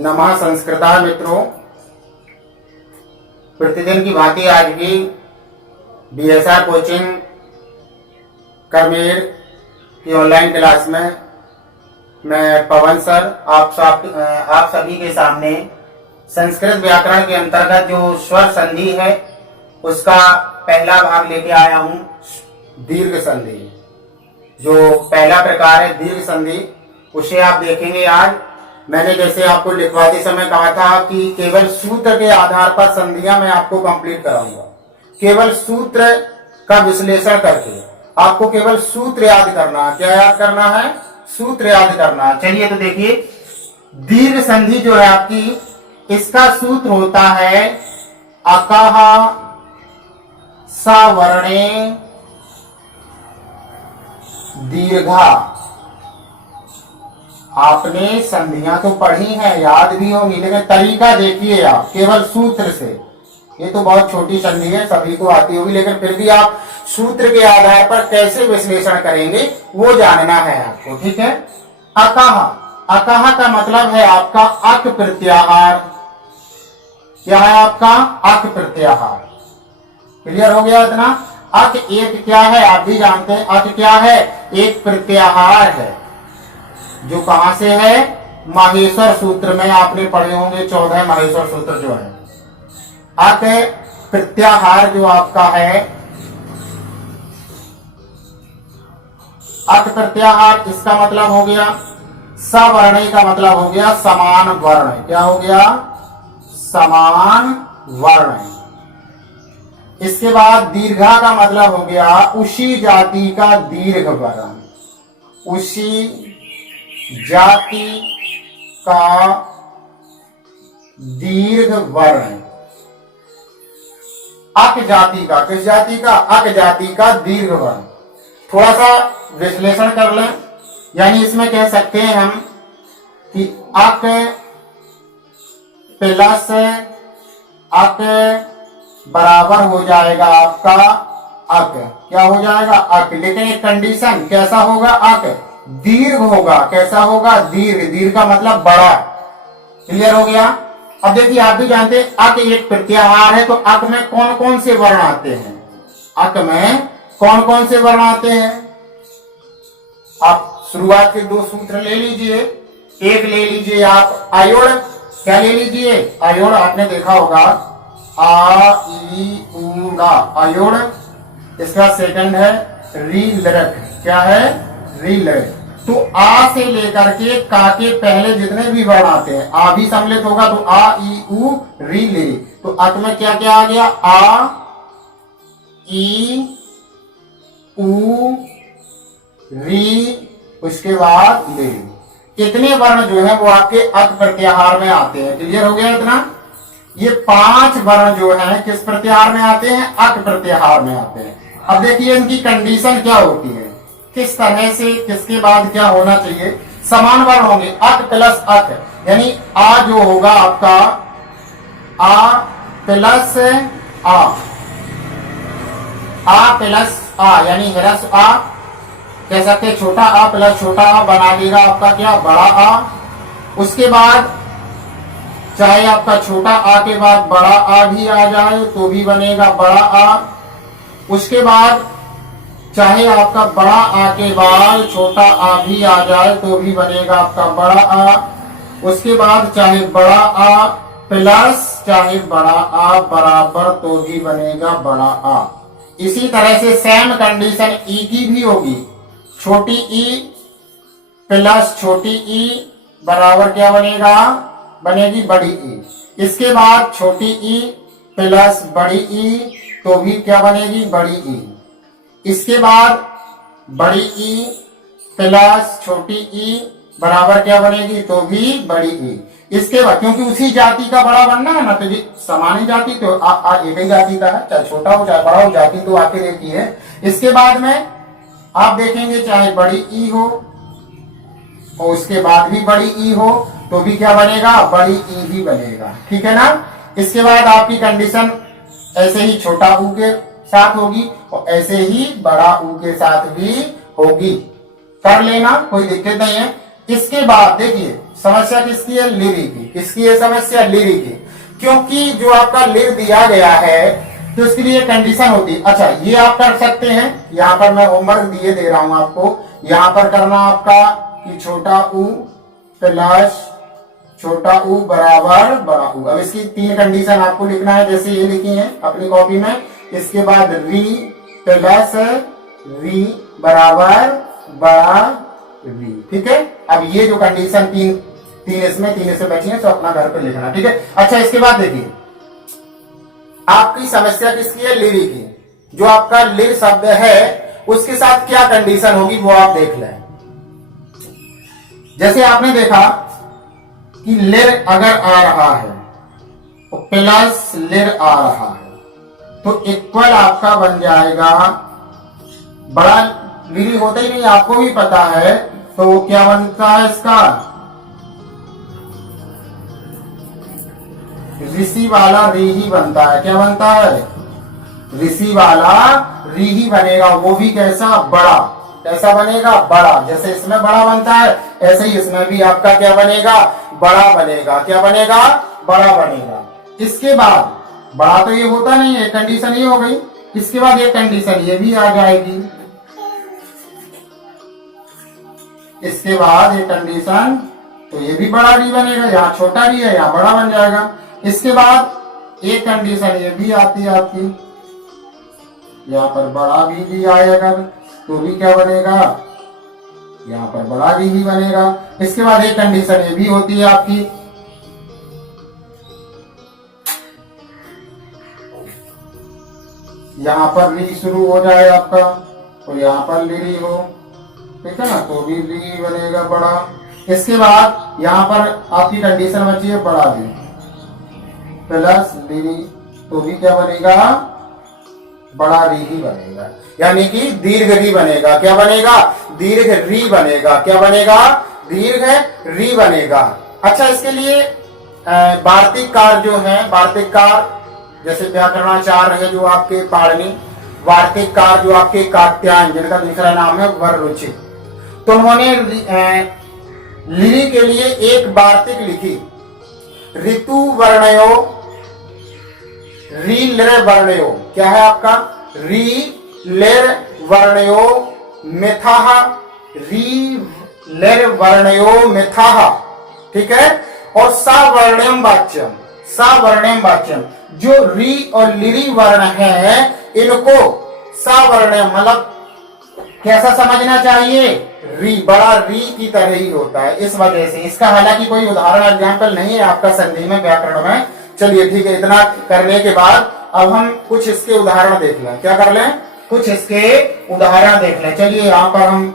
नमः संस्कृता मित्रों, प्रतिदिन की भांति आज भी बीएसआर कोचिंग करमेर की ऑनलाइन क्लास में मैं पवन सर आप सभी के सामने संस्कृत व्याकरण के अंतर्गत जो स्वर संधि है उसका पहला भाग लेके आया हूं। दीर्घ संधि, जो पहला प्रकार है दीर्घ संधि, उसे आप देखेंगे। आज मैंने जैसे आपको लिखवाते समय कहा था कि केवल सूत्र के आधार पर संधियां मैं आपको कंप्लीट कराऊंगा। केवल सूत्र का विश्लेषण करके आपको केवल सूत्र याद करना है। क्या याद करना है? सूत्र याद करना है। चलिए तो देखिए, दीर्घ संधि जो है आपकी, इसका सूत्र होता है अकः सवर्णे दीर्घा। आपने संधियां तो पढ़ी हैं, याद भी होंगी, लेकिन तरीका देखिए आप केवल सूत्र से। ये तो बहुत छोटी संधि है, सभी को आती होगी, लेकिन फिर भी आप सूत्र के आधार पर कैसे विश्लेषण करेंगे वो जानना है आपको। ठीक है। अकः, अकः का मतलब है आपका अक प्रत्याहार। क्या है आपका? अक प्रत्याहार। क्लियर हो गया इतना? अक एक क्या है आप भी जानते हैं। अक क्या है? एक प्रत्याहार है जो कहां से है? माहेश्वर सूत्र में आपने पढ़े होंगे, 14 माहेश्वर सूत्र जो है। अक प्रत्याहार जो आपका है, अक प्रत्याहार, इसका मतलब हो गया सवर्ण का मतलब हो गया समान वर्ण। क्या हो गया? समान वर्ण। इसके बाद दीर्घा का मतलब हो गया उसी जाति का दीर्घ वर्ण। उसी जाति का दीर्घ वर्ण। अक जाति का, किस जाति का? अक जाति का दीर्घ वर्ण। थोड़ा सा विश्लेषण कर लें, यानी इसमें कह सकते हैं हम कि अक प्लस अक बराबर हो जाएगा आपका अक। क्या हो जाएगा? अक। लेकिन एक कंडीशन, कैसा होगा? अक दीर्घ होगा। कैसा होगा? दीर्घ। दीर्घ का मतलब बड़ा। क्लियर हो गया? अब देखिए, आप भी जानते हैं अक एक प्रत्याहार है, तो अक में कौन कौन से वर्ण आते हैं? अक में कौन कौन से वर्ण आते हैं? आप शुरुआत के दो सूत्र ले लीजिए। एक ले लीजिए आप आयोड़। क्या ले लीजिए? आयोड़। आपने देखा होगा आ ई उ ला, आयोड़। इसका सेकंड है री लरक। क्या है? री लरक। तो आ से लेकर के का के पहले जितने भी वर्ण आते हैं, आ भी सम्मिलित होगा, तो आ ई उ री ले। तो अक में क्या क्या आ गया? आ ई उ री, उसके बाद ले। कितने वर्ण जो है वो आपके अक प्रत्याहार में आते हैं। क्लियर हो गया इतना? ये 5 वर्ण जो है किस प्रत्याहार में आते हैं? अक प्रत्याहार में आते हैं। अब देखिए इनकी कंडीशन क्या होती है, किस तरह से, किसके बाद क्या होना चाहिए। समान वर्ण होंगे, अक प्लस अक, यानी आ जो होगा आपका आ प्लस आ प्लस आ, यानी ह्रस्व आ कह सकते हैं, छोटा आ प्लस छोटा आ बना देगा आपका क्या? बड़ा आ। उसके बाद चाहे आपका छोटा आ के बाद बड़ा आ भी आ जाए तो भी बनेगा बड़ा आ। उसके बाद चाहे आपका बड़ा आ के बाद छोटा आ भी आ जाए तो भी बनेगा आपका बड़ा आ। उसके बाद चाहे बड़ा आ प्लस चाहे बड़ा आ बराबर तो भी बनेगा बड़ा आ। इसी तरह से सेम कंडीशन ई की भी होगी। छोटी ई प्लस छोटी ई बराबर क्या बनेगा? बनेगी बड़ी ई। इसके बाद छोटी ई प्लस बड़ी ई तो भी क्या बनेगी? बड़ी ई। इसके बाद बड़ी ई प्लस छोटी ई बराबर क्या बनेगी? तो भी बड़ी ई। इसके बाद क्योंकि उसी जाति का बड़ा बनना है ना, तो ये समान ही जाति, तो एक ही जाति का है, चाहे छोटा हो चाहे बड़ा हो, जाति तो आखिर एक ही है। इसके बाद में आप देखेंगे चाहे बड़ी ई हो और उसके बाद भी बड़ी ई हो तो भी क्या बनेगा? बड़ी ई ही बनेगा। ठीक है ना? इसके बाद आपकी कंडीशन ऐसे ही छोटा ऊ के साथ होगी और ऐसे ही बड़ा ऊ के साथ भी होगी। कर लेना, कोई दिक्कत नहीं है। इसके बाद देखिए समस्या किसकी है? लिरी की। किसकी है समस्या? लिरी की। क्योंकि जो आपका लिर दिया गया है तो इसके लिए कंडीशन होती है। अच्छा, ये आप कर सकते हैं, यहां पर मैं होमवर्क दिए दे रहा हूं आपको। यहां पर करना आपका कि छोटा ऊ प्लस छोटा ऊ बराबर बड़ा ऊ। अब इसकी 3 कंडीशन आपको लिखना है, जैसे ये लिखी है अपनी कॉपी में। इसके बाद री प्लस वी बराबर बड़ा वी। ठीक है, अब ये जो कंडीशन तीन इसमें बची है, तो अपना घर पे लिखना। ठीक है। अच्छा, इसके बाद देखिए आपकी समस्या किसकी है? लिरी की। जो आपका लिर शब्द है उसके साथ क्या कंडीशन होगी वो आप देख लें। जैसे आपने देखा कि लिर अगर आ रहा है तो प्लस लिर आ रहा है तो इक्वल आपका बन जाएगा बड़ा लिरी होता ही नहीं, आपको भी पता है। तो क्या बनता है इसका? ऋषि वाला री ही बनता है। क्या बनता है? ऋषि वाला री ही बनेगा, वो भी कैसा? बड़ा। कैसा बनेगा? बड़ा। जैसे इसमें बड़ा बनता है ऐसे ही इसमें भी आपका क्या बनेगा? बड़ा बनेगा। क्या बनेगा? बड़ा बनेगा। इसके बाद बड़ा तो ये होता नहीं है, कंडीशन ये हो गई। इसके बाद ये कंडीशन ये भी आ जाएगी। इसके बाद ये कंडीशन तो ये भी बड़ा री बनेगा, यहाँ छोटा री है यहाँ बड़ा बन जाएगा। इसके बाद एक कंडीशन ये भी आती है आपकी, यहाँ पर बड़ा भी आएगा तो भी क्या बनेगा? यहाँ पर बड़ा भी बनेगा। इसके बाद एक कंडीशन ये भी होती है आपकी, यहाँ पर री शुरू हो जाए आपका तो यहाँ पर ली हो। ठीक है ना, तो भी ली बनेगा बड़ा। इसके बाद यहाँ पर आपकी कंडीशन बची है बड़ा भी प्लस ली, तो भी क्या बनेगा? बड़ा री ही बनेगा, यानी कि दीर्घ री बनेगा। क्या बनेगा? दीर्घ री बनेगा। क्या बनेगा? दीर्घ री बनेगा। अच्छा, इसके लिए वार्तिक कार जो है, वार्तिक कार जैसे व्याकरणाचार्य है जो आपके पाणिनि, वार्तिक कार जो आपके कात्यायन जिनका दूसरा नाम है वररुचिक, तो उन्होंने लिरी के लिए एक वार्तिक लिखी, ऋतु वर्णयो री लिर वर्णयो। क्या है आपका? री लिर वर्णयो मिथाह, री लिर वर्णयो मिथाह। ठीक है। और सावर्ण्यम वाच्यम, सावर्ण्यम वाच्यम, जो री और लिरी वर्ण है इनको सावर्ण्यम मतलब कैसा समझना चाहिए? री, बड़ा री की तरह ही होता है। इस वजह से इसका हालांकि कोई उदाहरण एग्जाम्पल नहीं है आपका संधि में, व्याकरण में। चलिए ठीक है, इतना करने के बाद अब हम कुछ इसके उदाहरण देख लें। क्या कर लें? कुछ इसके उदाहरण देख लें। चलिए यहाँ पर हम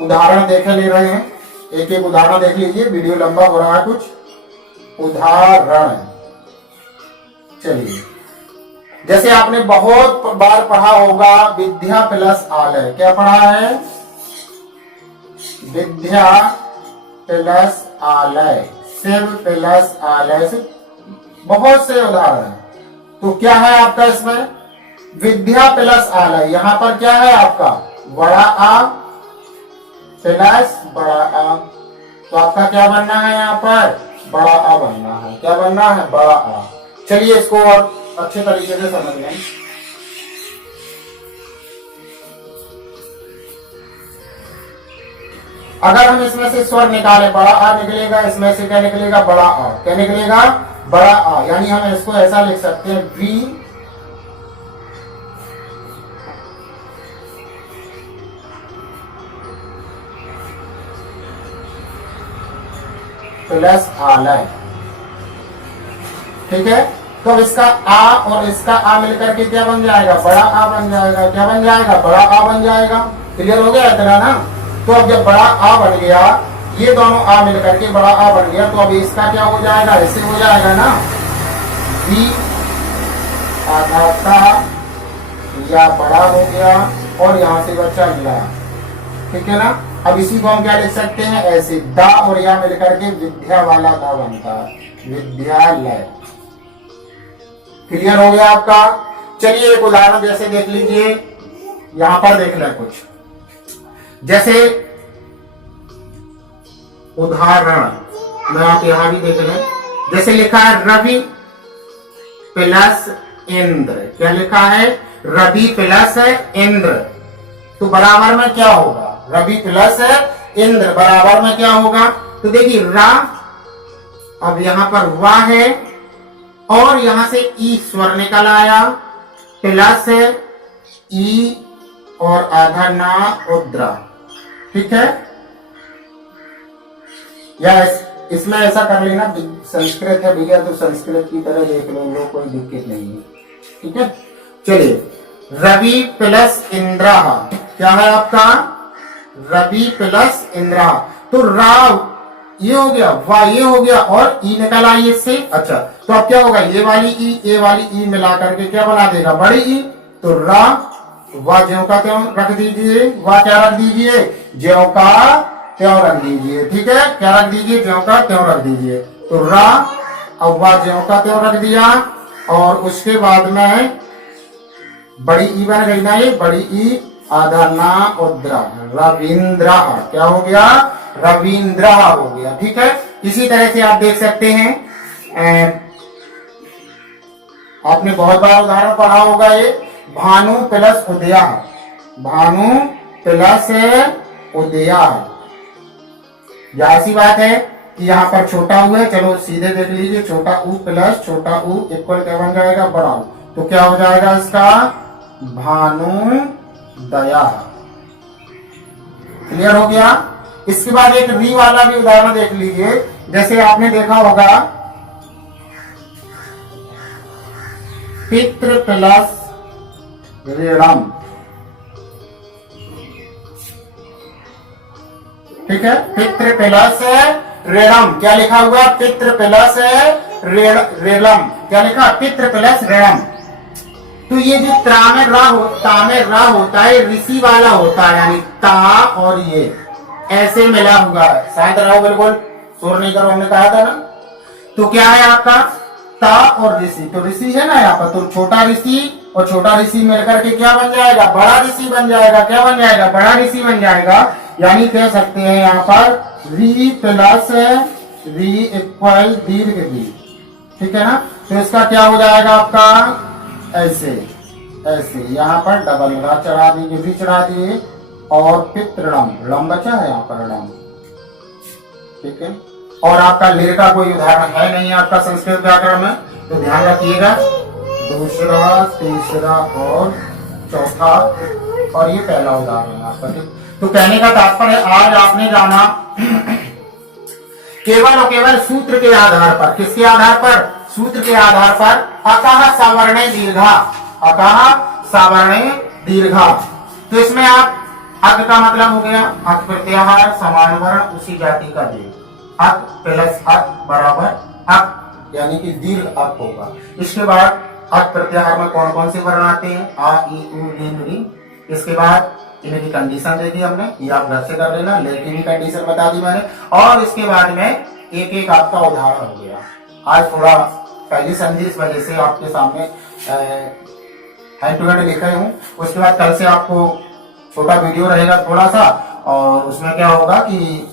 उदाहरण देख ले रहे हैं, एक एक उदाहरण देख लीजिए, वीडियो लंबा हो रहा है। कुछ उदाहरण, चलिए जैसे आपने बहुत बार पढ़ा होगा विद्या प्लस आलय। क्या पढ़ा है? विद्या प्लस आलय, शिव प्लस आलय से बहुत से उदाहरण है। तो क्या है आपका इसमें? विद्या प्लस आलय। यहां पर क्या है आपका? बड़ा आ प्लस बड़ा आ, तो आपका क्या बनना है? यहाँ पर बड़ा आ बनना है। क्या बनना है? बड़ा आ। चलिए इसको और अच्छे तरीके से समझ लें। अगर हम इसमें से स्वर निकाले, बड़ा आ निकलेगा, इसमें से क्या निकलेगा? बड़ा आ। क्या निकलेगा? बड़ा आ। यानी हम इसको ऐसा लिख सकते हैं, वी प्लस आलय। ठीक है, तो इसका आ और इसका आ मिलकर के क्या बन जाएगा? बड़ा आ बन जाएगा। क्या बन जाएगा? बड़ा आ बन जाएगा। क्लियर हो गया इतना ना? तो अब जब बड़ा आ बन गया, ये दोनों आ मिलकर के बड़ा आ बन गया, तो अब इसका क्या हो जाएगा? ऐसे हो जाएगा ना, बी आधा या बड़ा हो गया और यहां से बचा ला। ठीक है ना? अब इसी को हम क्या लिख सकते हैं? ऐसे दा और या मिलकर के विद्या वाला दा बनता है, विद्यालय। क्लियर हो गया आपका? चलिए एक उदाहरण जैसे देख लीजिए, यहां पर देख लें कुछ। जैसे उदाहरण मैं आप यहां भी देख लें। जैसे लिखा है रवि प्लस इंद्र, क्या लिखा है? रवि प्लस इंद्र। तो बराबर में क्या होगा? रवि प्लस इंद्र बराबर में क्या होगा? तो देखिए रा, अब यहां पर वा है और यहां से ई स्वर निकल आया, प्लस ई और आधा ना उद्रा, ठीक है? या इसमें ऐसा कर लेना, संस्कृत है भैया तो संस्कृत की तरह देख लो, कोई दिक्कत नहीं है, ठीक है? चलिए रवि प्लस इंद्रा, क्या है आपका? रवि प्लस इंद्रा। तो राव ये हो गया, वाह ये हो गया और ई निकल आई इससे। अच्छा तो अब क्या होगा? ये वाली ई मिला करके क्या बना देगा? बड़ी ई। तो रा वाह ज्यों का त्यों रख दीजिए, वाह क्या रख दीजिए? ज्यों का त्यों रख दीजिए, ठीक है? क्या रख दीजिए? ज्यों का त्यों रख दीजिए। तो रा अब वाह ज्यों का त्यों रख दिया और उसके बाद में बड़ी ई बन गई ना, ये बड़ी ई आधा ना उद्रा, रविंद्र, क्या हो गया? रविंद्र हो गया, ठीक है? इसी तरह से आप देख सकते हैं, आपने बहुत बार उदाहरण पढ़ा होगा, ये भानु प्लस उदया, भानु प्लस उदया। ऐसी बात है कि यहाँ पर छोटा ऊ है, चलो सीधे देख लीजिए, छोटा ऊ प्लस छोटा ऊ इक्वल क्या बन जाएगा? बड़ा ऊ। तो क्या हो जाएगा इसका? भानु दया। क्लियर हो गया? इसके बाद एक री वाला भी उदाहरण देख लीजिए। जैसे आपने देखा होगा पितृ प्लस ऋणम, ठीक है? पितृ प्लस ऋणम, क्या लिखा हुआ? पितृ प्लस ऋणम, क्या लिखा? पितृ प्लस ऋणम। तो ये जो तामें रा होता है ऋषि वाला होता है, यानी ता और ये ऐसे मिला हुआ है। शांत रहो, बिल्कुल शोर नहीं करो, हमने कहा था ना। तो क्या है आपका? ता और ऋषि। तो ऋषि है ना यहाँ पर, तो छोटा ऋषि और छोटा ऋषि मिलकर के क्या बन जाएगा? बड़ा ऋषि बन जाएगा। क्या बन जाएगा? बड़ा ऋषि बन जाएगा। यानी कह सकते हैं यहाँ पर री प्लस री इक्वल दीर्घ री, ठीक है ना? तो इसका क्या हो जाएगा आपका? ऐसे ऐसे यहाँ पर डबल रा चढ़ा दीजिए, री चढ़ा दिए और पितृणम, ऋणम बचा है यहाँ पर ऋणम, ठीक है? और आपका लेर का कोई उदाहरण है नहीं आपका संस्कृत व्याकरण में, तो ध्यान रखिएगा। दूसरा, तीसरा और चौथा, और ये पहला उदाहरण है आपका, ठीक? तो कहने का तात्पर्य आज आपने जाना केवल और केवल सूत्र के आधार पर। किसके आधार पर? सूत्र के आधार पर। अतः सवर्णे दीर्घा, अतः सवर्णे दीर्घा। तो इसमें आप अक का मतलब हो गया अक प्रत्याहार, समान वर्ण, उसी जाति का दीर्घ। अक प्लस अक बराबर अक, यानी कि दीर्घ अक होगा। इसके बाद अक प्रत्याहार में कौन कौन से वर्ण आते हैं? आ, ई, उ, री। इसके बाद इनकी कंडीशन दे दी हमने, ये आप घर से कर लेना, लेकिन की कंडीशन बता दी मैंने। और इसके बाद में एक एक आपका उदाहरण हो गया। आज थोड़ा पहली संधि इस वजह से आपके सामने हैंड टू हैंड लिखा हूँ। उसके बाद कल से आपको छोटा वीडियो रहेगा थोड़ा सा, और उसमें क्या होगा कि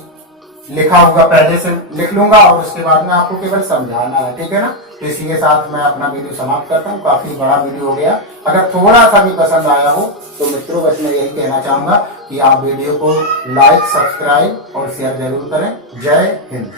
लिखा होगा पहले से लिख लूंगा और उसके बाद में आपको केवल समझाना है, ठीक है ना? तो इसी के साथ मैं अपना वीडियो समाप्त करता हूँ। काफी बड़ा वीडियो हो गया। अगर थोड़ा सा भी पसंद आया हो तो मित्रों बस मैं यही कहना चाहूंगा कि आप वीडियो को लाइक, सब्सक्राइब और शेयर जरूर करें। जय हिंद।